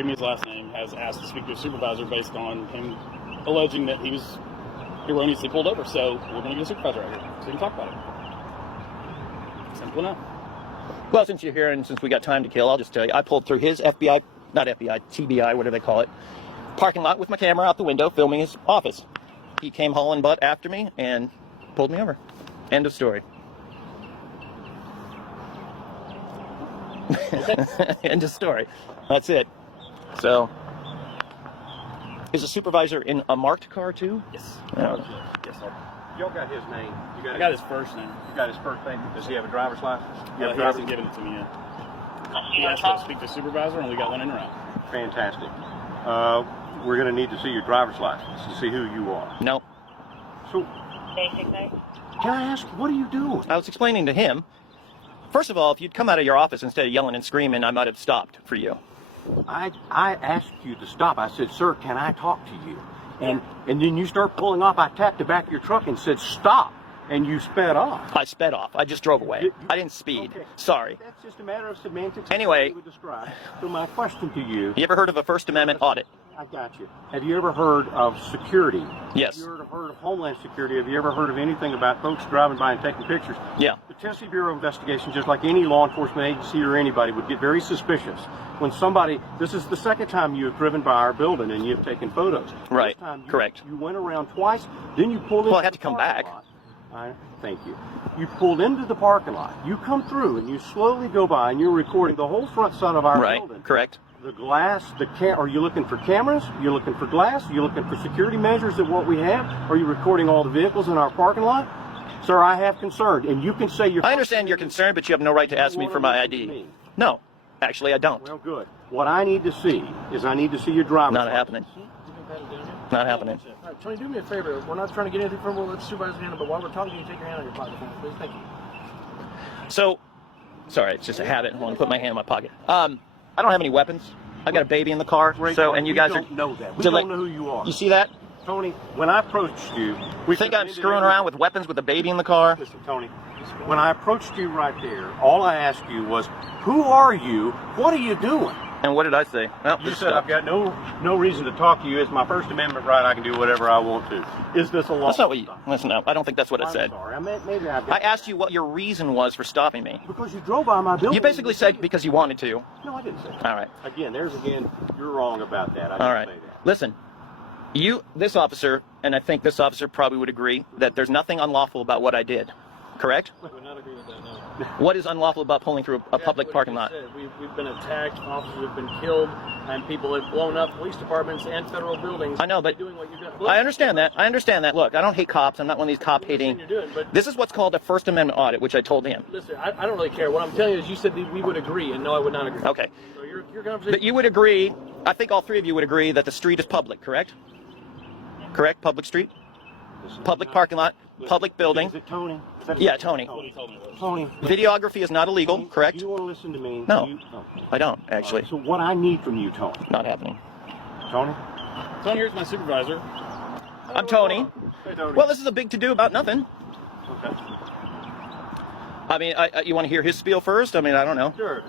give me his last name, has asked to speak to a supervisor based on him alleging that he was erroneously pulled over. So we're going to get a supervisor out here so we can talk about it. Simple enough. Well, since you're here and since we got time to kill, I'll just tell you, I pulled through his TBI, whatever they call it, parking lot with my camera out the window filming his office. He came hauling butt after me and pulled me over. End of story. End of story. That's it. So, is the supervisor in a marked car too? Yes. Oh. Yes, sir. Y'all got his name? I got his first name. You got his first name? Does he have a driver's license? He hasn't given it to me yet. He asked to speak to a supervisor, and we got one in route. Fantastic. We're going to need to see your driver's license to see who you are. No. So, can I ask, what are you doing? I was explaining to him. First of all, if you'd come out of your office instead of yelling and screaming, I might have stopped for you. I asked you to stop. I said, sir, can I talk to you? And then you start pulling off. I tapped the back of your truck and said, stop. And you sped off. I sped off. I just drove away. I didn't speed. Okay. Sorry. That's just a matter of semantics. Anyway. Would describe. So my question to you. You ever heard of a First Amendment audit? I got you. Have you ever heard of security? Yes. Have you ever heard of Homeland Security? Have you ever heard of anything about folks driving by and taking pictures? Yeah. The Tennessee Bureau of Investigation, just like any law enforcement agency or anybody, would get very suspicious when somebody, this is the second time you have driven by our building and you've taken photos. Right. This time Correct. You went around twice, then you pulled into Well, I had the to come parking back. lot. Thank you. You pulled into the parking lot. You come through and you slowly go by and you're recording the whole front side of our building. Right. Correct. The glass, are you looking for cameras? You're looking for glass? Are you looking for security measures of what we have? Are you recording all the vehicles in our parking lot? Sir, I have concern, and you can say you're... I understand your concern, but you have no right to ask me for my ID. No. Actually, I don't. Well, good. What I need to see is I need to see your driver's Not license. happening. Not happening. All right, Tony, do me a favor. We're not trying to get anything from the supervisor's hand, but while we're talking, you take your hand out of your pocket, please. Thank you. So, sorry, it's just a habit. I want to put my hand in my pocket. I don't have any weapons. I've got a baby in the car. Right, so, and you guys don't know that. We so, don't know who you are. You see that? Tony, when I approached you... You think I'm screwing around with weapons with a baby in the car? Listen, Tony, when I approached you right there, all I asked you was, who are you? What are you doing? And what did I say? Well, You said, I've got no reason to talk to you. It's my First Amendment right. I can do whatever I want to. Is this a law? That's not what you... Listen, no, I don't think that's what I I'm said. sorry. Maybe I asked you what your reason was for stopping me. Because you drove by my building. You basically said because you wanted to. No, I didn't say that. All right. Again, you're wrong about that. I didn't All right. say that. Listen, this officer, and I think this officer probably would agree, that there's nothing unlawful about what I did. Correct? I would not agree with that, no. What is unlawful about pulling through a public parking lot? We've been attacked, officers have been killed, and people have blown up police departments and federal buildings. I know, but doing what you're doing. I understand that. I understand that. Look, I don't hate cops. I'm not one of these cop-hating. You're doing, but This is what's called a First Amendment audit, which I told him. listen, I don't really care. What I'm telling you is you said that we would agree, and no, I would not agree. Okay. So your conversation... But you would agree, I think all three of you would agree that the street is public, correct? Correct? Public street? Public parking lot? Public building? Is it Tony? Yeah, Tony. Tony. Videography is not illegal, Tony, correct? Do you want to listen to me? No. I don't, actually. So what I need from you, Tony. Not happening. Tony? Tony, here's my supervisor. I'm Tony. Hey, Tony. Well, this is a big to-do about nothing. Okay. I mean, you want to hear his spiel first? I mean, I don't know. Sure.